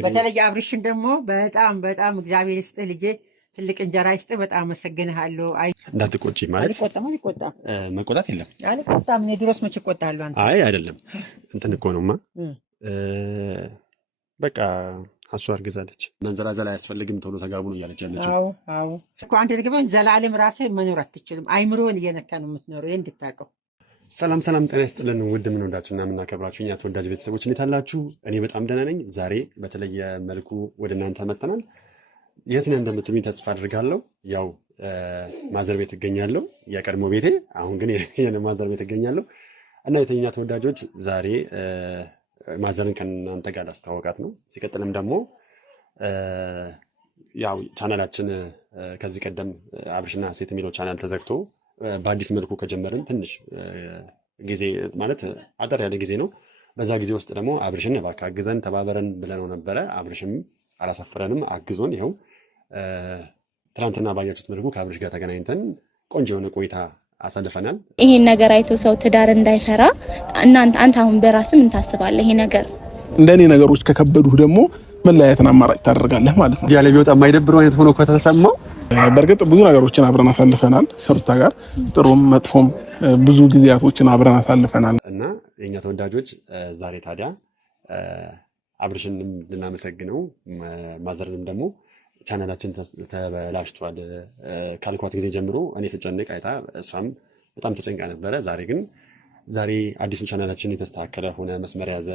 በተለይ አብርሽን ደግሞ በጣም እግዚአብሔር ይስጥህ ልጄ ትልቅ እንጀራ ይስጥህ በጣም አመሰግንሃለሁ። እንዳትቆጪ ማለት አልቆጣም መቆጣት የለም አልቆጣም። እኔ ድሮስ መቼ እቆጣለሁ አንተ? አይ አይደለም እንትን እኮ ነውማ በቃ አሷ አርግዛለች መንዘላዘል አያስፈልግም ቶሎ ተጋቡ ነው እያለች ያለችው። አዎ እኮ አንተ ደግሞ ዘላለም ራስህ መኖር አትችልም። አይምሮን እየነካ ነው የምትኖረው። ይሄን እንድታውቀው። ሰላም ጤና ይስጥልን ውድ የምንወዳችሁና የምናከብራችሁ እኛ ተወዳጅ ቤተሰቦች እንዴት አላችሁ? እኔ በጣም ደህና ነኝ። ዛሬ በተለየ መልኩ ወደ እናንተ መጥተናል። የት ነህ እንደምትሉኝ ተስፋ አድርጋለሁ። ያው ማዘር ቤት እገኛለሁ፣ የቀድሞ ቤቴ። አሁን ግን ማዘር ቤት እገኛለሁ እና የተኛ ተወዳጆች ዛሬ ማዘርን ከእናንተ ጋር ላስተዋወቃት ነው። ሲቀጥልም ደግሞ ያው ቻናላችን ከዚህ ቀደም አብርሽና ሴት የሚለው ቻናል ተዘግቶ በአዲስ መልኩ ከጀመርን ትንሽ ጊዜ ማለት አጠር ያለ ጊዜ ነው። በዛ ጊዜ ውስጥ ደግሞ አብርሽን እባክህ አግዘን ተባበረን ብለነው ነበረ። አብርሽም አላሳፈረንም፣ አግዞን ይኸው ትናንትና ባያችሁት መልኩ ከአብርሽ ጋር ተገናኝተን ቆንጆ የሆነ ቆይታ አሳልፈናል። ይሄን ነገር አይቶ ሰው ትዳር እንዳይፈራ አንተ አሁን በራስህ ምን ታስባለህ? ይሄ ነገር እንደኔ ነገሮች ከከበዱህ ደግሞ መለያየትን አማራጭ ታደርጋለህ ማለት ነው። ያለ ቢወጣ የማይደብረው አይነት ሆኖ ከተሰማው በእርግጥ ብዙ ነገሮችን አብረን አሳልፈናል። ከሩታ ጋር ጥሩም መጥፎም ብዙ ጊዜያቶችን አብረን አሳልፈናል እና የኛ ተወዳጆች ዛሬ ታዲያ አብርሽንም ልናመሰግነው ማዘርንም ደግሞ ቻናላችን ተበላሽቷል ካልኳት ጊዜ ጀምሮ እኔ ስጨንቅ አይታ እሷም በጣም ተጨንቃ ነበረ። ዛሬ አዲሱ ቻናላችን የተስተካከለ ሆነ፣ መስመር ያዘ፣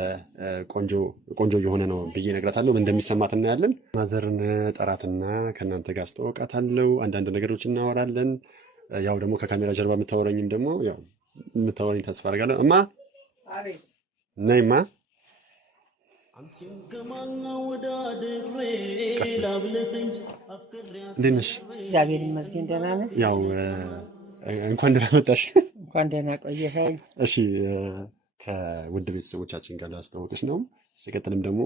ቆንጆ የሆነ ነው ብዬ እነግራታለሁ። እንደሚሰማት እናያለን። ማዘርን ጠራትና ከእናንተ ጋር አስተዋውቃታለሁ። አንዳንድ ነገሮች እናወራለን። ያው ደግሞ ከካሜራ ጀርባ የምታወራኝም ደግሞ ያው የምታወራኝ ተስፋ አድርጋለሁ። እማ ነይማ እንዴት ነሽ? እግዚአብሔር ይመስገን ደህና ነኝ። ያው እንኳን ደህና መጣሽ። እንኳን ደህና ቆየኸኝ። እሺ ከውድ ቤተሰቦቻችን ጋር ላስተዋወቅሽ ነው። ሲቀጥልም ደግሞ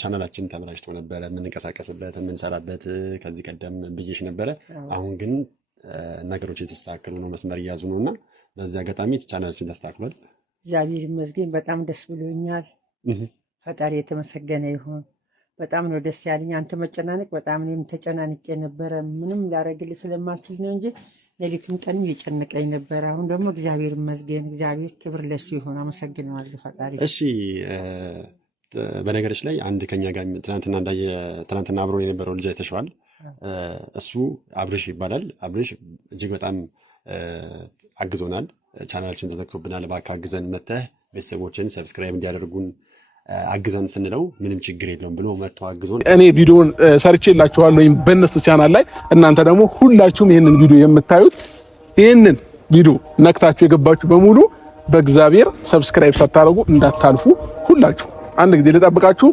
ቻናላችን ተበላሽቶ ነበረ፣ የምንንቀሳቀስበት የምንሰራበት ከዚህ ቀደም ብዬሽ ነበረ። አሁን ግን ነገሮች የተስተካከሉ ነው፣ መስመር እያዙ ነው እና በዚህ አጋጣሚ ቻናላችን ተስተካክሏል። እግዚአብሔር ይመስገን በጣም ደስ ብሎኛል። ፈጣሪ የተመሰገነ ይሁን። በጣም ነው ደስ ያለኝ። አንተ መጨናነቅ በጣም እኔም ተጨናንቄ ነበረ። ምንም ላደርግልህ ስለማልችል ነው እንጂ ሌሊትም ቀንም እየጨነቀኝ ነበረ። አሁን ደግሞ እግዚአብሔር ይመስገን። እግዚአብሔር ክብር ለሱ ይሁን። አመሰግነዋለሁ ፈጣሪ። እሺ በነገሮች ላይ አንድ ከኛ ጋር ትናንትና አብሮ የነበረው ልጅ አይተሽዋል። እሱ አብርሽ ይባላል። አብርሽ እጅግ በጣም አግዞናል። ቻናላችን ተዘግቶብናል፣ እባክህ አግዘን መተህ ቤተሰቦችን ሰብስክራይብ እንዲያደርጉን አግዘን ስንለው ምንም ችግር የለውም ብሎ መጥቶ አግዞን እኔ ቪዲዮን ሰርቼላችኋለሁ በእነሱ ቻናል ላይ። እናንተ ደግሞ ሁላችሁም ይሄንን ቪዲዮ የምታዩት ይሄንን ቪዲዮ ነክታችሁ የገባችሁ በሙሉ በእግዚአብሔር ሰብስክራይብ ሳታደርጉ እንዳታልፉ። ሁላችሁ አንድ ጊዜ ልጠብቃችሁ።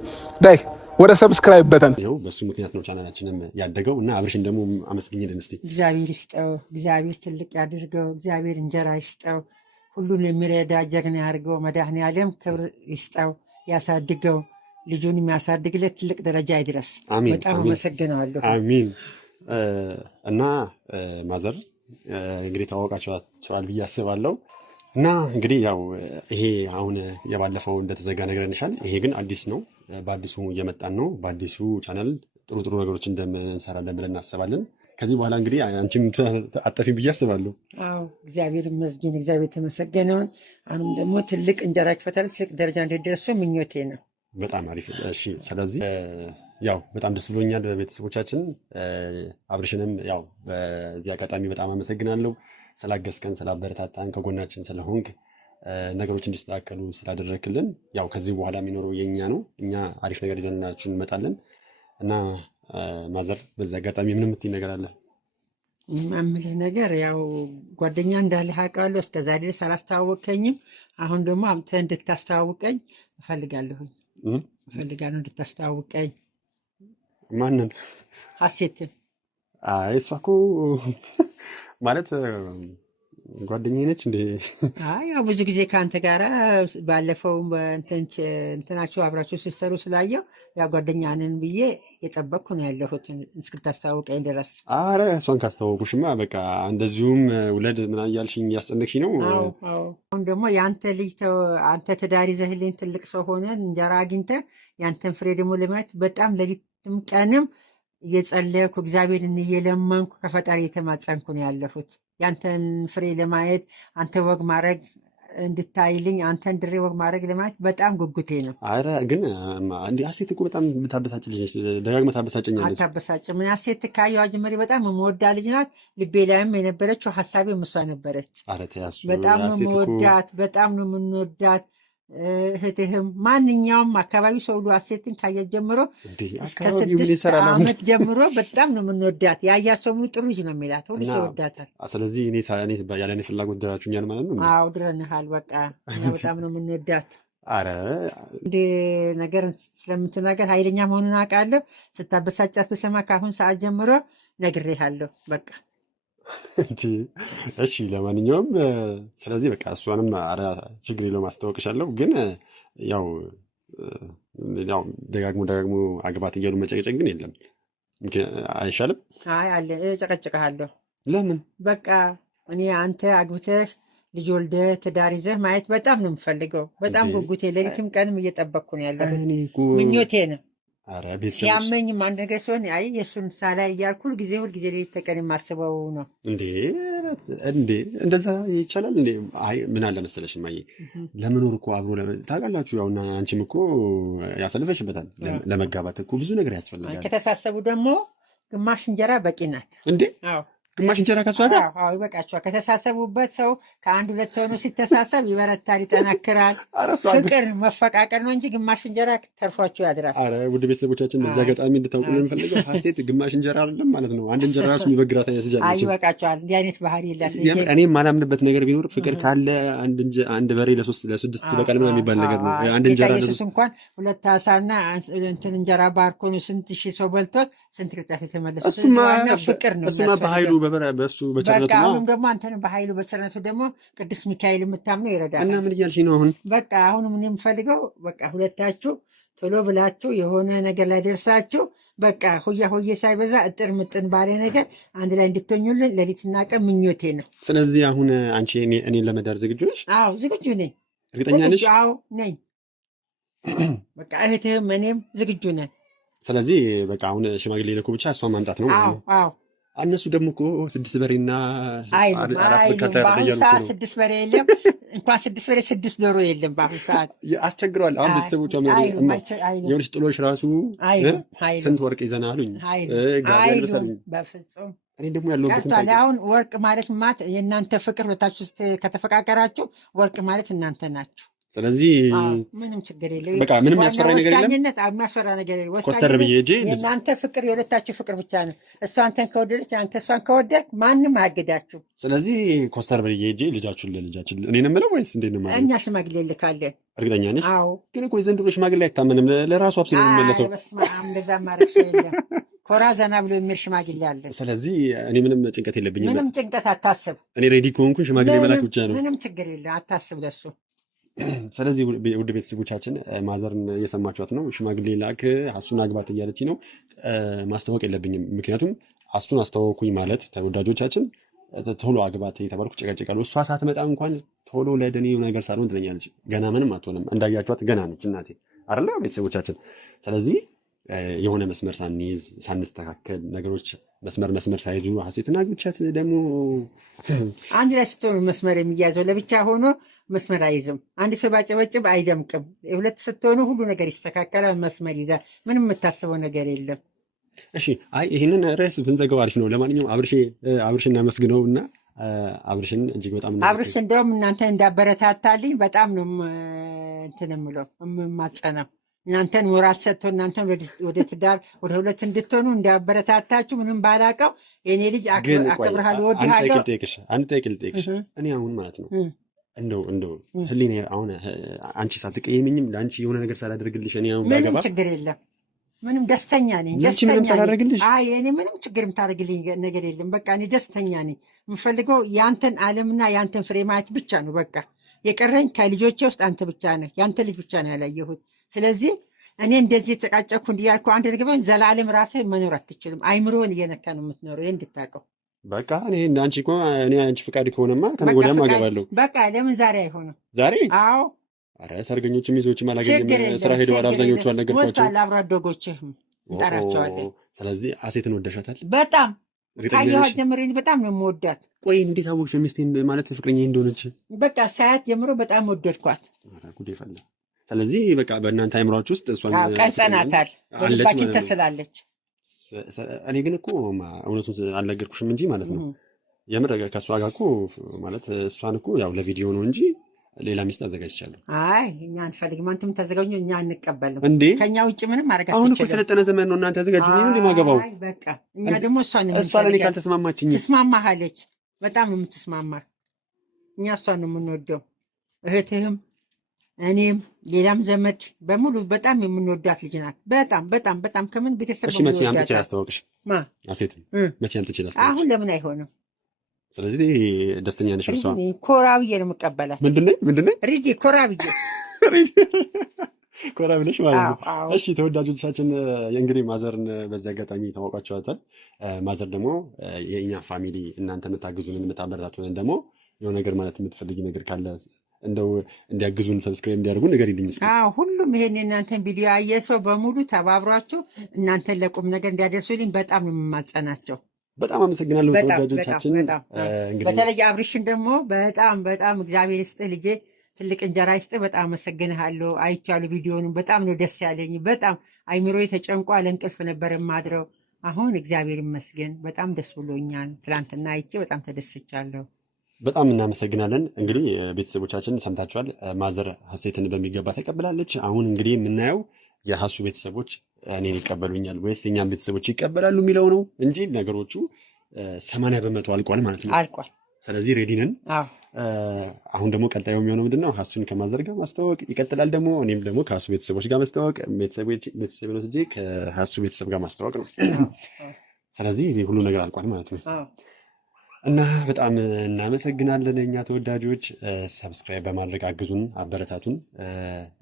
ዳይ ወደ ሰብስክራይብ በተን ይኸው በሱ ምክንያት ነው ቻናላችንም ያደገው እና አብርሽን ደግሞ አመስግኝልን እስቲ። እግዚአብሔር ይስጠው፣ እግዚአብሔር ትልቅ ያድርገው፣ እግዚአብሔር እንጀራ ይስጠው፣ ሁሉን የሚረዳ ጀግና ያድርገው፣ መድኃኔዓለም ክብር ይስጠው፣ ያሳድገው፣ ልጁን የሚያሳድግለት ትልቅ ደረጃ ይድረስ። በጣም አመሰግናለሁ። አሚን። እና ማዘር እንግዲህ ታወቃችኋል ብዬ አስባለሁ። እና እንግዲህ ያው ይሄ አሁን የባለፈው እንደተዘጋ ነግረንሻል። ይሄ ግን አዲስ ነው። በአዲሱ እየመጣን ነው። በአዲሱ ቻናል ጥሩ ነገሮች እንደምንሰራለን ብለን እናስባለን። ከዚህ በኋላ እንግዲህ አንቺም አጠፊ ብዬ አስባለሁ። አዎ እግዚአብሔር ይመስገን፣ እግዚአብሔር የተመሰገነውን። አሁንም ደግሞ ትልቅ እንጀራ ይክፈታል፣ ትልቅ ደረጃ እንዲደርሱ ምኞቴ ነው። በጣም አሪፍ። እሺ ስለዚህ ያው በጣም ደስ ብሎኛል ቤተሰቦቻችን። አብርሽንም ያው በዚህ አጋጣሚ በጣም አመሰግናለሁ ስላገዝከን፣ ስላበረታታን፣ ከጎናችን ስለሆንክ፣ ነገሮች እንዲስተካከሉ ስላደረክልን። ያው ከዚህ በኋላ የሚኖረው የኛ ነው። እኛ አሪፍ ነገር ይዘንላችሁ እንመጣለን እና ማዘር በዚህ አጋጣሚ ምን የምትይ ነገር አለ? የምልህ ነገር ያው ጓደኛ እንዳለህ አውቃለሁ። እስከዛሬ ድረስ አላስተዋወቀኝም። አሁን ደግሞ አምጥተህ እንድታስተዋውቀኝ እፈልጋለሁ እንድታስተዋውቀኝ። ማንን? ሀሴትን። አይ እሷ እኮ ማለት ጓደኛዬ ነች እንዴ? አይ ያው ብዙ ጊዜ ከአንተ ጋር ባለፈው እንትናችሁ አብራችሁ ስትሰሩ ስላየው ያው ጓደኛ ነን ብዬ የጠበቅኩ ነው ያለሁት እስክታስታውቀኝ ድረስ። አረ እሷን ካስተዋወቁሽማ በቃ እንደዚሁም ውለድ ምናምን እያልሽኝ እያስጨነቅሽኝ ነው። አሁን ደግሞ የአንተ ልጅ አንተ ትዳር ይዘህልኝ ትልቅ ሰው ሆነ እንጀራ አግኝተህ ያንተን ፍሬ ደግሞ ለማየት በጣም ሌሊትም ቀንም እየጸለይኩ እግዚአብሔርን እየለመንኩ ከፈጣሪ የተማጸንኩ ነው ያለሁት ያንተን ፍሬ ለማየት አንተ ወግ ማድረግ እንድታይልኝ አንተን ድሬ ወግ ማድረግ ለማየት በጣም ጉጉቴ ነው። አረ ግን እንዲ አሴት እኮ በጣም የምታበሳጭ ልጅ ነች። ደጋግመህ ታበሳጨኛለች። አታበሳጭም። አሴት ካየኋ ጀመሬ በጣም የምወዳ ልጅ ናት። ልቤ ላይም የነበረችው ሀሳቤ እሷ ነበረች። በጣም ነው የምወዳት፣ በጣም ነው የምንወዳት። እህትህም ማንኛውም አካባቢ ሰው ሁሉ አሴትን ካየ ጀምሮ እስከ 6 ዓመት ጀምሮ በጣም ነው የምንወዳት። ያያ ሰው ጥሩ ልጅ ነው የሚላት፣ ሁሉ ሰው ይወዳታል። ስለዚህ እኔ ያለ እኔ ፍላጎት ድራችሁኛል ማለት ነው? አዎ ድረንሃል። በቃ በጣም ነው የምንወዳት። አረ እንደ ነገር ስለምትናገር ኃይለኛ መሆኑን አውቃለሁ። ስታበሳጫት በሰማ ከአሁን ሰዓት ጀምሮ ነግሬሃለሁ። በቃ እሺ ለማንኛውም ስለዚህ በቃ እሷንም አረ ችግር የለውም አስተዋውቅሻለሁ። ግን ያው ደጋግሞ አግባት እያሉ መጨቅጨቅ ግን የለም። አይሻልም? አይ አለ እጨቀጭቅሃለሁ። ለምን? በቃ እኔ አንተ አግብተህ ልጅ ወልደህ ትዳር ይዘህ ማየት በጣም ነው የምፈልገው። በጣም ጉጉቴ፣ ሌሊትም ቀንም እየጠበቅኩ ነው ያለሁት። ምኞቴ ነው። ሲያመኝም አንድ ነገር ሲሆን አይ የእሱን ሳላይ እያልኩ ሁልጊዜ ሌሊት ተቀን የማስበው ነው። እንዴ እንደዛ ይቻላል እንዴ? አይ ምን አለ መሰለሽ እማዬ፣ ለመኖር እኮ አብሮ ታውቃላችሁ፣ ያው አንቺም እኮ ያሳልፈሽበታል። ለመጋባት እኮ ብዙ ነገር ያስፈልጋል። ከተሳሰቡ ደግሞ ግማሽ እንጀራ በቂ ናት እንዴ? አዎ ግማሽ እንጀራ ከሷ ጋር አዎ ይበቃቸዋል። ከተሳሰቡበት ሰው ከአንድ ሁለት ሆኖ ሲተሳሰብ ይበረታል፣ ይጠናክራል። ፍቅር መፈቃቀር ነው እንጂ ግማሽ እንጀራ ተርፏቸው ያድራል። አረ ውድ ቤተሰቦቻችን በዚህ አጋጣሚ እንድታውቁ ነው የምፈልገው፣ ሀሴት ግማሽ እንጀራ አይደለም ማለት ነው። አንድ እንጀራ ራሱ የሚበግራት አይነት ልጅ አለች። ይበቃቸዋል። እንዲህ አይነት ባህሪ የላት። እኔ የማላምንበት ነገር ቢኖር ፍቅር ካለ አንድ በሬ ለ6 በቀል ምናምን የሚባል ነገር ነው። አንድ እንጀራ ኢየሱስ እንኳን 2 ዓሳና እንትን እንጀራ ባርኮ ነው ስንት ሺህ ሰው በልቶት ስንት ቅርጫት የተመለሰ። እሱማ ፍቅር ነው። እሱማ በኃይሉ በሱ በቸርነቱ ነው። አሁንም ደግሞ አንተን በኃይሉ በቸርነቱ ደግሞ ቅዱስ ሚካኤል የምታምነው ይረዳል። እና ምን እያልሽ ነው አሁን? በቃ አሁንም እኔ የምፈልገው በቃ ሁለታችሁ ቶሎ ብላችሁ የሆነ ነገር ላይ ደርሳችሁ በቃ ሆዬ ሳይበዛ እጥር ምጥን ባለ ነገር አንድ ላይ እንድትሆኙልን ሌሊትና ቀን ምኞቴ ነው። ስለዚህ አሁን አንቺ እኔን ለመዳር ዝግጁ ነሽ? አዎ ዝግጁ ነኝ። እርግጠኛ ነሽ? አዎ ነኝ። በቃ እህትህም እኔም ዝግጁ ነን። ስለዚህ በቃ አሁን ሽማግሌ ልኮ ብቻ እሷን ማምጣት ነው። አዎ እነሱ ደግሞ እኮ 6 በሬና 4 በአሁኑ ሰዓት 6 በሬ የለም። እንኳን 6 በሬ 6 ዶሮ የለም በአሁኑ ሰዓት። አስቸግረዋል። አሁን ቤተሰቦቿ የሆነች ጥሎሽ ራሱ ስንት ወርቅ ይዘና አሉኝ። በፍጹም እኔ ደግሞ ያለሁበትን አሁን ወርቅ ማለት የእናንተ ፍቅር ሁለታችሁ ውስጥ ከተፈቃቀራችሁ ወርቅ ማለት እናንተ ናችሁ። ስለዚህ ምንም ችግር የለም። በቃ ምንም ያስፈራ ነገር የለም። የሚያስፈራ ነገር የለም። ኮስተር ብዬ እጄ የእናንተ ፍቅር የሁለታችሁ ፍቅር ብቻ ነው። እሷ አንተን ከወደደች አንተ እሷን ከወደድክ ማንም አያግዳችሁ። ስለዚህ ኮስተር ብዬ እጄ ልጃችሁን ለልጃችን እኔ ነው የምለው ወይስ እንዴት ነው ማለት? እኛ ሽማግሌ ልካለን። እርግጠኛ ነሽ? አዎ። ግን እኮ የዘንድሮ ሽማግሌ አይታመንም። ለራሱ አብሲ ነው የሚመለሰው። እንደዛ ማድረግ ሰው የለም። ኮራ ዘና ብሎ የሚል ሽማግሌ አለ። ስለዚህ እኔ ምንም ጭንቀት የለብኝም። ምንም ጭንቀት አታስብ። እኔ ሬዲ ከሆንኩ ሽማግሌ መላክ ብቻ ነው። ምንም ችግር የለም። አታስብ ለሱ። ስለዚህ ውድ ቤተሰቦቻችን ማዘርን እየሰማችኋት ነው። ሽማግሌ ላክ አሱን አግባት እያለች ነው። ማስታወቅ የለብኝም ምክንያቱም አሱን አስተዋወኩኝ ማለት ተወዳጆቻችን ቶሎ አግባት የተባልኩ ጨቀጭቃለሁ። እሷ ሳትመጣ እንኳን ቶሎ ለደኔ ነገር ሳልሆን ትለኛለች። ገና ምንም አትሆንም። እንዳያችኋት ገና ነች እናቴ አይደለ ቤተሰቦቻችን። ስለዚህ የሆነ መስመር ሳንይዝ ሳንስተካከል ነገሮች መስመር ሳይዙ ሀሴትና ግብቻት ደግሞ አንድ ላይ ስትሆኑ መስመር የሚያዘው ለብቻ ሆኖ መስመር አይዝም። አንድ ሰው ባጨበጭብ አይደምቅም። ሁለት ስትሆኑ ሁሉ ነገር ይስተካከላል፣ መስመር ይዛል። ምንም የምታስበው ነገር የለም። እሺ አይ ይህንን ርዕስ ብንዘገው አሪፍ ነው። ለማንኛውም አብርሽን እናመስግነው እና አብርሽን እጅግ በጣም አብርሽ እንደውም እናንተ እንዳበረታታልኝ በጣም ነው እንትን የምለው የማጸነው እናንተን ሞራል ሰጥቶ እናንተን ወደ ትዳር ወደ ሁለት እንድትሆኑ እንዳበረታታችሁ ምንም ባላውቀው የኔ ልጅ አክብርሃለሁ፣ እወድሃለሁ። አንድ ጥያቄ ልጠይቅሽ። እኔ አሁን ማለት ነው እንደው ህሊኔ አሁን አንቺ ሳትቀየምኝም ለአንቺ የሆነ ነገር ሳላደርግልሽ እኔ አሁን ባገባ ምንም ችግር የለም። ምንም ደስተኛ ነኝ። ደስተኛ ነኝ። አይ እኔ ምንም ችግር የምታደርግልኝ ነገር የለም። በቃ እኔ ደስተኛ ነኝ። የምፈልገው ያንተን ዓለምና ያንተን ፍሬ ማየት ብቻ ነው። በቃ የቀረኝ ከልጆቼ ውስጥ አንተ ብቻ ነህ። ያንተ ልጅ ብቻ ነው ያላየሁት። ስለዚህ እኔ እንደዚህ የተጨቃጨኩ እንዲያልኩ አንተ ደግበኝ ዘላለም ራስህ መኖር አትችልም። አይምሮን እየነካ ነው የምትኖረው። ይሄን እንድታውቀው በቃ እኔ አንቺ እኮ እኔ አንቺ ፍቃድ ከሆነማ ከነገ ወዲያም አገባለሁ። በቃ ለምን ዛሬ አይሆንም? ዛሬ? አዎ። አረ ሰርገኞችም ይዞችም አላገኘም። ስራ ሄደዋል አብዛኞቹ አልነገርኳቸው። ወጣ አብሮ አደጎችህም እንጠራቸዋለን። ስለዚህ አሴትን ወደሻታል? በጣም ካየኋት ጀምሬ በጣም ነው የምወዳት። ቆይ እንዴት አወቅሽ ሚስቴን ማለት ፍቅረኛ እንደሆነች? በቃ ሳያት ጀምሮ በጣም ወደድኳት። አረ ጉዴ ፈላ። ስለዚህ በቃ በእናንተ አይምሯችሁ ውስጥ እሷን ቀርጸናታል፣ በልባችን ተስላለች። እኔ ግን እኮ እውነቱን አልነገርኩሽም እንጂ ማለት ነው የምር ከእሷ ጋር እኮ ማለት እሷን እኮ ያው ለቪዲዮ ነው እንጂ ሌላ ሚስት አዘጋጅቻለሁ። አይ እኛ አንፈልግም። አንተም ተዘጋጁ፣ እኛ አንቀበልም። እንዴ ከኛ ውጭ ምንም ማድረግ አሁን እኮ ስለጠነ ዘመን ነው እናንተ አዘጋጁ ነው እንዴ ማገባው? አይ በቃ እኛ ደግሞ እሷን እሷ ለኔ ካልተስማማችኝ ትስማማሃለች። በጣም ነው የምትስማማ። እኛ እሷን ነው የምንወደው። እህትህም እኔም ሌላም ዘመድ በሙሉ በጣም የምንወዳት ልጅ ናት። በጣም በጣም በጣም ከምን ቤተሰብ ነው። መቼ አምጥቼ ላስተዋውቅሽ? አሴትም መቼ አምጥቼ ላስተዋውቅሽ? አሁን ለምን አይሆንም? ስለዚህ ደስተኛ ነሽ? እሷ ኮራብዬ ነው የምቀበላት። ምንድነኝ? ሪዲ ኮራብዬ ኮራ ብለሽ ማለት ነው። እሺ ተወዳጆቻችን እንግዲህ ማዘርን በዚህ አጋጣሚ ታወቋቸዋታል። ማዘር ደግሞ የእኛ ፋሚሊ እናንተ የምታግዙንን የምታበረታቱንን ደግሞ የሆነ ነገር ማለት የምትፈልጊ ነገር ካለ እንደው እንዲያግዙን ሰብስክራይብ እንዲያደርጉ ነገር ይልኝ እስኪ። ሁሉም ይሄን የእናንተን ቪዲዮ ያየ ሰው በሙሉ ተባብሯቸው እናንተን ለቁም ነገር እንዲያደርሱልኝ በጣም ነው የምማጸናቸው። በጣም አመሰግናለሁ ተወዳጆቻችን። በተለይ አብርሽን ደግሞ በጣም በጣም እግዚአብሔር ይስጥህ ልጄ፣ ትልቅ እንጀራ ይስጥህ። በጣም አመሰግንሃለሁ። አይቻለሁ ቪዲዮንም በጣም ነው ደስ ያለኝ። በጣም አይምሮዬ ተጨንቋ ለእንቅልፍ ነበር የማድረው። አሁን እግዚአብሔር ይመስገን በጣም ደስ ብሎኛል። ትላንትና አይቼ በጣም ተደስቻለሁ። በጣም እናመሰግናለን። እንግዲህ ቤተሰቦቻችን ሰምታችኋል። ማዘር ሀሴትን በሚገባ ተቀብላለች። አሁን እንግዲህ የምናየው የሀሱ ቤተሰቦች እኔን ይቀበሉኛል ወይስ የኛም ቤተሰቦች ይቀበላሉ የሚለው ነው እንጂ ነገሮቹ 80 በመቶ አልቋል ማለት ነው። አልቋል። ስለዚህ ሬዲ ነን። አሁን ደግሞ ቀጣዩ የሚሆነው ምንድን ነው? ሀሱን ከማዘር ጋር ማስተዋወቅ ይቀጥላል። ደግሞ እኔም ደግሞ ከሀሱ ቤተሰቦች ጋር ማስተዋወቅ፣ ቤተሰብ ወስጄ ከሀሱ ቤተሰብ ጋር ማስተዋወቅ ነው። ስለዚህ ሁሉ ነገር አልቋል ማለት ነው። እና በጣም እናመሰግናለን የኛ ተወዳጆች። ሰብስክራይብ በማድረግ አግዙን፣ አበረታቱን።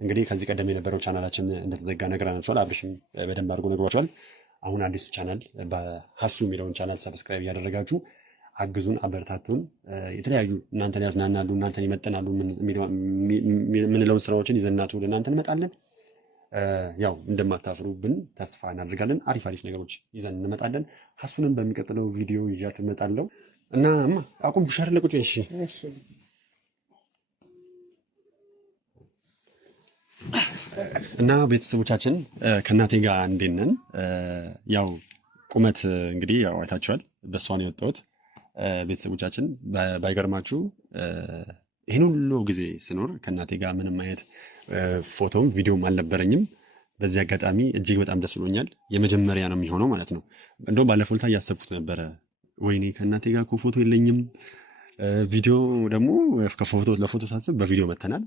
እንግዲህ ከዚህ ቀደም የነበረው ቻናላችን እንደተዘጋ ነግረናችኋል። አብርሽም በደንብ አድርጎ ነግሯችኋል። አሁን አዲስ ቻናል በሀሱ የሚለውን ቻናል ሰብስክራይብ እያደረጋችሁ አግዙን፣ አበረታቱን። የተለያዩ እናንተን ያዝናናሉ፣ እናንተን ይመጠናሉ የምንለውን ስራዎችን ይዘናቱ ለእናንተ እንመጣለን። ያው እንደማታፍሩብን ተስፋ እናደርጋለን። አሪፍ አሪፍ ነገሮች ይዘን እንመጣለን። ሀሱንም በሚቀጥለው ቪዲዮ ይዣት እመጣለሁ። እና አቁም ሻር ለቁጭ። እሺ እና ቤተሰቦቻችን ከእናቴ ጋር እንዴት ነን? ያው ቁመት እንግዲህ ያው አይታችኋል፣ በእሷ ነው የወጣሁት። ቤተሰቦቻችን ባይገርማችሁ ይህን ሁሉ ጊዜ ስኖር ከእናቴ ጋር ምንም አይነት ፎቶም ቪዲዮም አልነበረኝም። በዚህ አጋጣሚ እጅግ በጣም ደስ ብሎኛል። የመጀመሪያ ነው የሚሆነው ማለት ነው። እንደውም ባለፈው ዕለት እያሰብኩት ነበረ፣ ወይኔ ከእናቴ ጋር እኮ ፎቶ የለኝም። ቪዲዮ ደግሞ ለፎቶ ሳስብ በቪዲዮ መተናል።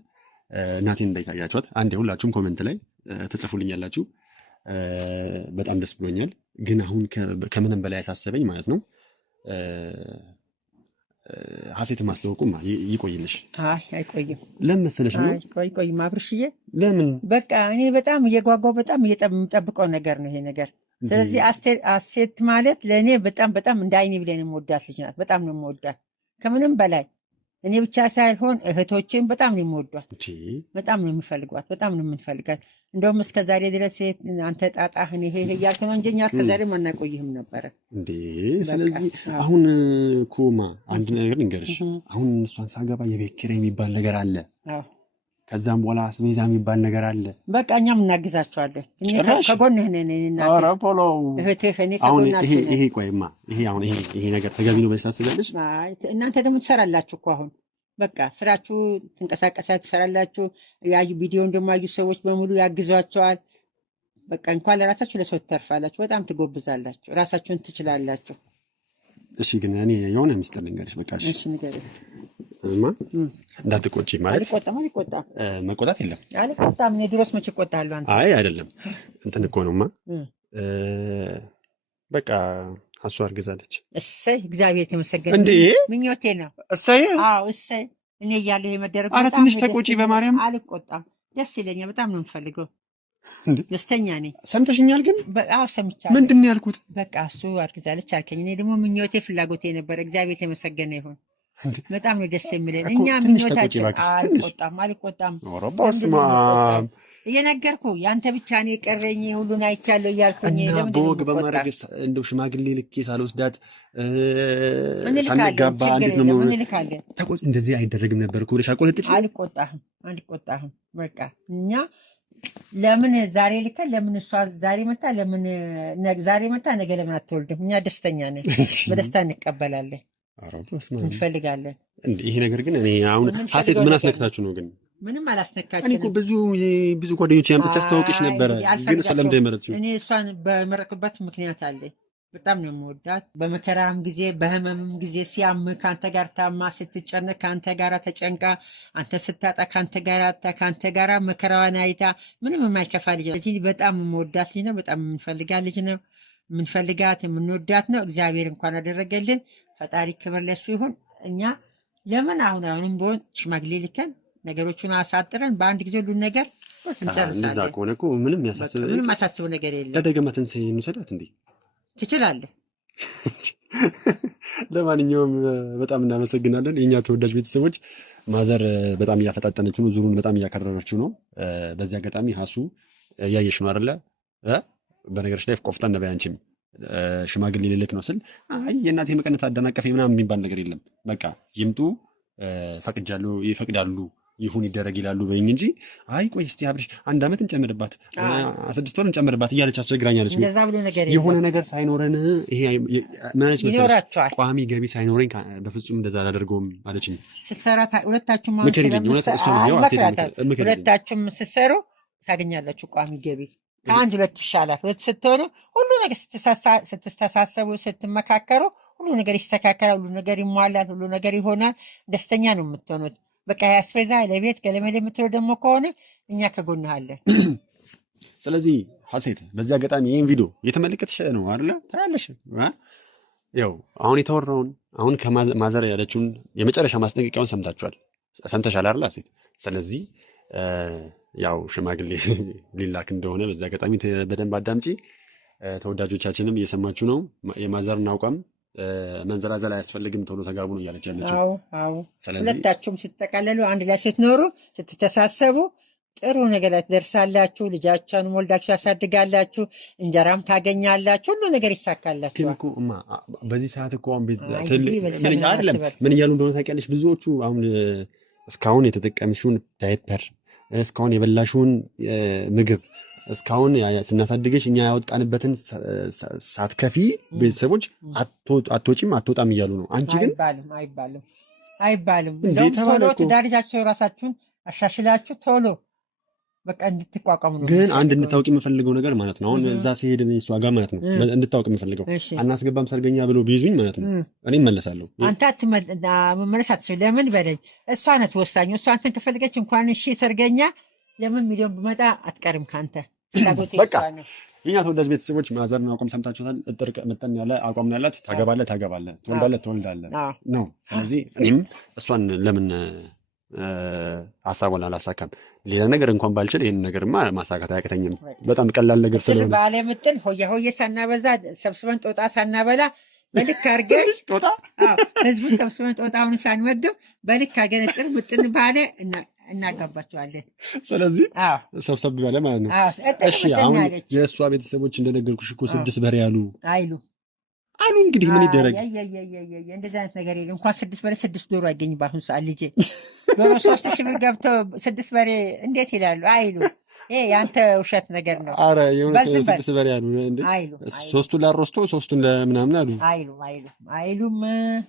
እናቴን እንዳይታያችኋት አንዴ ሁላችሁም ኮመንት ላይ ትጽፉልኛላችሁ። በጣም ደስ ብሎኛል። ግን አሁን ከምንም በላይ ያሳሰበኝ ማለት ነው ሀሴት ማስታወቁማ ይቆይልሽ። አይቆይም። ለምን መሰለሽ ነው? አይቆይም አብርሽዬ። ለምን? በቃ እኔ በጣም እየጓጓው በጣም የምጠብቀው ነገር ነው ይሄ ነገር። ስለዚህ ሀሴት ማለት ለእኔ በጣም በጣም እንደ አይኔ ብሌን የምወዳት ልጅ ናት። በጣም ነው የምወዳት ከምንም በላይ እኔ ብቻ ሳይሆን እህቶችን በጣም ነው የምወዷት፣ በጣም ነው የምፈልጓት፣ በጣም ነው የምንፈልጋት። እንደውም እስከ ዛሬ ድረስ አንተ ጣጣህን ይሄ እያልክ ነው እንጂ እኛ እስከ ዛሬ አናቆይህም ነበረ እንዴ። ስለዚህ አሁን ኮማ አንድ ነገር ልንገርሽ። አሁን እሷን ሳገባ የቤት ኪራይ የሚባል ነገር አለ። ከዛም በኋላ አስቤዛ የሚባል ነገር አለ። በቃ እኛም እናግዛቸዋለን። ከጎንህ ነን እህትህ፣ እኔ ከጎናችሁ ነኝ። ይሄ ቆይማ ይሄ ነገር ተገቢ ነው ብለሽ ታስቢያለሽ? እናንተ ደግሞ ትሰራላችሁ እኮ አሁን በቃ ስራችሁ ትንቀሳቀሳ ትሰራላችሁ። ያዩ ቪዲዮን ደግሞ ያዩ ሰዎች በሙሉ ያግዟቸዋል። በቃ እንኳን ለራሳችሁ ለሰው ትተርፋላችሁ። በጣም ትጎብዛላችሁ። ራሳችሁን ትችላላችሁ። እሺ ግን እኔ የሆነ ሚስጥር ልንገርሽ። በቃ እሺ ንገሪኝ። እማ እንዳትቆጪ ማለት አልቆጣም መቆጣት የለም አልቆጣም። እኔ ድሮስ መቼ እቆጣለሁ አንተ? አይ አይደለም እንትን እኮ ነውማ በቃ አሱ አርግዛለች። እሰይ እግዚአብሔር የተመሰገነ እንዴ ምኞቴ ነው። እሰይ አዎ እሰይ። እኔ እያለሁ የመደረግ ኧረ ትንሽ ተቆጪ በማርያም። አልቆጣም፣ ደስ ይለኛል። በጣም ነው የምፈልገው። ደስተኛ ነኝ። ሰምተሽኛል ግን? አዎ ሰምቻለሁ። ምንድን ነው ያልኩት? በቃ እሱ አርግዛለች አልከኝ። እኔ ደግሞ ምኞቴ ፍላጎቴ ነበር። እግዚአብሔር የተመሰገነ ይሁን። በጣም ነው ደስ የሚለኝ። እኛ ምኞታችን አልቆጣም። እየነገርኩ ያንተ ብቻ ነው የቀረኝ ሁሉን አይቻለሁ እያልኩኝ በወግ በማድረግ እንደው ሽማግሌ ልኬ ሳልወስዳት ሳንጋባ እንዴት ነው እንልካለን? ተቆጥ እንደዚህ አይደረግም ነበር እኮ ብለሽ አቆለጥሽ። አልቆጣህም። በቃ እኛ ለምን ዛሬ ልከን ለምን እሷ ዛሬ መጣ ለምን ዛሬ መጣ ነገ ለምን አትወልድም? እኛ ደስተኛ ነን፣ በደስታ እንቀበላለን፣ እንፈልጋለን። ይሄ ነገር ግን እኔ አሁን ሀሴት ምን አስነክታችሁ ነው ግን? ምንም አላስነካችንም። እኔ እኮ ብዙ ጓደኞቼ ያምጥቼ አስተዋውቅሽ ነበረ፣ ግን እሷ ለምን እንደመረጥሽ? እኔ እሷን በመረጥኩበት ምክንያት አለኝ። በጣም ነው የምወዳት። በመከራም ጊዜ በህመምም ጊዜ ሲያም ከአንተ ጋር ታማ ስትጨነቅ ከአንተ ጋር ተጨንቃ አንተ ስታጣ ከአንተ ጋር መከራዋን አይታ ምንም የማይከፋ ልጅ ነው። እዚህ በጣም የምወዳት ልጅ ነው። በጣም የምንፈልጋት ልጅ ነው። የምንፈልጋት የምንወዳት ነው። እግዚአብሔር እንኳን አደረገልን። ፈጣሪ ክብር ለሱ ይሁን። እኛ ለምን አሁንም ቢሆን ሽማግሌ ልከን ነገሮቹን አሳጥረን በአንድ ጊዜ ሁሉን ነገር እንጨርሳለን። እንደዛ ከሆነ እኮ ምንም ያሳስብ ነገር የለም። ለደገማ ትንሣኤ እንውሰዳት እንዴ? ትችላለህ። ለማንኛውም በጣም እናመሰግናለን የእኛ ተወዳጅ ቤተሰቦች። ማዘር በጣም እያፈጣጠነችው ነው፣ ዙሩን በጣም እያከረረችው ነው። በዚህ አጋጣሚ ሀሱ እያየሽ ነው አይደለ? በነገሮች ላይ ቆፍጠን በይ አንቺም። ሽማግሌ ልልክ ነው ስል አይ የእናቴ መቀነት አደናቀፈ ምናምን የሚባል ነገር የለም። በቃ ይምጡ፣ ፈቅጃለሁ፣ ይፈቅዳሉ፣ ይሁን ይደረግ ይላሉ በይኝ እንጂ አይ ቆይ እስቲ አብርሽ 1 ዓመት እንጨምርባት 6 ወር እንጨምርባት እያለች አስቸግራኛለች። የሆነ ነገር ሳይኖረን ይሄ ማለት ነው ቋሚ ገቢ ሳይኖረኝ በፍጹም እንደዛ አላደርገውም አለችኝ። ስትሰራ ሁለታችሁም ስትሰሩ ታገኛላችሁ ቋሚ ገቢ። ከአንድ ሁለት ይሻላል። ሁለት ስትሆኑ ሁሉ ነገር ስትተሳሰቡ ስትመካከሩ ሁሉ ነገር ይስተካከላል፣ ሁሉ ነገር ይሟላል፣ ሁሉ ነገር ይሆናል። ደስተኛ ነው የምትሆኑት። በቃ ያስፈዛ ለቤት ገለመድ የምትለው ደግሞ ከሆነ እኛ ከጎንህ አለን። ስለዚህ ሀሴት በዚህ አጋጣሚ ይህን ቪዲዮ እየተመለከትሽ ነው አይደለ? ታያለሽ። ያው አሁን የተወራውን አሁን ከማዘር ያለችውን የመጨረሻ ማስጠንቀቂያውን ሰምተሻል አይደለ ሀሴት? ስለዚህ ያው ሽማግሌ ሊላክ እንደሆነ በዚህ አጋጣሚ በደንብ አዳምጪ። ተወዳጆቻችንም እየሰማችሁ ነው። የማዘርን አቋም መንዘላዘል አያስፈልግም፣ ቶሎ ተጋቡ ነው እያለች ያለችው። አዎ። ሁለታችሁም ስትጠቃለሉ አንድ ላይ ስትኖሩ ስትተሳሰቡ ጥሩ ነገር ላይ ትደርሳላችሁ። ልጃችሁን ወልዳችሁ ያሳድጋላችሁ፣ እንጀራም ታገኛላችሁ፣ ሁሉ ነገር ይሳካላችሁ። ግን እኮ እማ በዚህ ሰዓት እኮ አሁን ቤት አይደለም ምን እያሉ እንደሆነ ታውቂያለሽ? ብዙዎቹ አሁን እስካሁን የተጠቀምሽውን ዳይፐር እስካሁን የበላሽውን ምግብ እስካሁን ስናሳድገሽ እኛ ያወጣንበትን ሳትከፊ ቤተሰቦች አትወጪም አትወጣም እያሉ ነው። አንቺ ግን አይባልም። እንደውም ቶሎ ትዳር ይዛችሁ ራሳችሁን አሻሽላችሁ ቶሎ በቃ እንድትቋቋሙ ነው። ግን አንድ እንድታውቂ የምፈልገው ነገር ማለት ነው አሁን እዛ ሲሄድ እሷ ጋር ማለት ነው እንድታውቂ የምፈልገው አናስገባም ሰርገኛ ብለው ቢይዙኝ ማለት ነው እኔ እመለሳለሁ። አንተ መመለስ አትችልም። ለምን በለኝ፣ እሷ ናት ወሳኙ። እሷ አንተን ከፈለገች እንኳን እሺ ሰርገኛ ለምን ሚሊዮን ብመጣ አትቀርም ካንተ ፍላጎት ይባል ነው። የኛ ተወዳጅ ቤተሰቦች ማዘርን አቋም ሰምታችኋል። እጥር መጠን ያለ አቋም ነው ያላት። ታገባለህ፣ ትወልዳለህ ነው። ስለዚህ እኔም እሷን ለምን ሀሳቧን አላሳካም? ሌላ ነገር እንኳን ባልችል ይህን ነገርማ ማሳካት አያቅተኝም። በጣም ቀላል ነገር ስለሆነ ባለ ምጥን ሆየ ሳናበዛ ሰብስበን ጦጣ ሳናበላ በልክ አድርገን ጦጣ ህዝቡን ሰብስበን ጦጣውን ሳንመግብ በልክ አድርገን እጥር ምጥን ባለ እናጋባቸዋለን። ስለዚህ ሰብሰብ ባለ ማለት ነው። እሺ አሁን የእሷ ቤተሰቦች እንደነገርኩሽ እኮ 6 በሬ አይሉ እንግዲህ ምን ይደረግ? እንደዚህ አይነት ነገር የለም። እንኳን 6 በሬ 6 ዶሮ አይገኝ በአሁኑ ሰዓት ልጄ። ዶሮ 3000 ብር ገብተው 6 በሬ እንዴት ይላሉ? አይሉ። ይሄ ያንተ ውሸት ነገር ነው። አረ የሆነ 6 በሬ እንዴ? ሶስቱን ላሮስቶ 3ቱን ለምናምን አይሉም።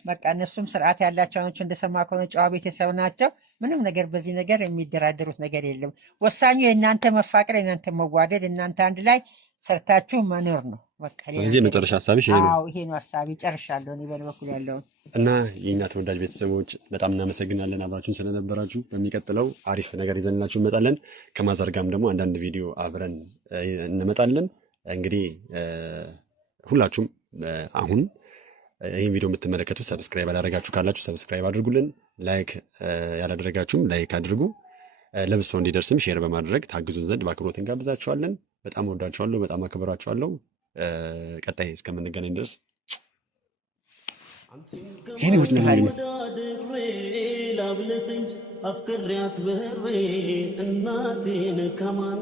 በቃ እነሱም ስርዓት ያላቸው ናቸው። እንደሰማ ከሆነ ጨዋ ቤተሰብ ናቸው። ምንም ነገር በዚህ ነገር የሚደራደሩት ነገር የለም። ወሳኙ የእናንተ መፋቀር፣ የእናንተ መዋደድ፣ እናንተ አንድ ላይ ሰርታችሁ መኖር ነው። በቃ ስለዚህ የመጨረሻ ሀሳብሽ ይሄ ነው? አዎ ይሄ ነው ሀሳቤ። ጨርሻለሁ እኔ በእኔ በኩል ያለውን እና የእኛ ተወዳጅ ቤተሰቦች በጣም እናመሰግናለን አብራችሁን ስለነበራችሁ። በሚቀጥለው አሪፍ ነገር ይዘንላችሁ እንመጣለን። ከማዘር ጋርም ደግሞ አንዳንድ ቪዲዮ አብረን እንመጣለን። እንግዲህ ሁላችሁም አሁን ይህን ቪዲዮ የምትመለከቱ ሰብስክራይብ ያላደረጋችሁ ካላችሁ ሰብስክራይብ አድርጉልን። ላይክ ያላደረጋችሁም ላይክ አድርጉ። ለብዙ ሰው እንዲደርስም ሼር በማድረግ ታግዙን ዘንድ በአክብሮት እንጋብዛችኋለን። በጣም ወዳችኋለሁ፣ በጣም አክብራችኋለሁ። ቀጣይ እስከምንገናኝ ድረስ ይህን ይመስላል። ላብለት እንጂ አፍቅሬያት በሬ እናቴን ከማን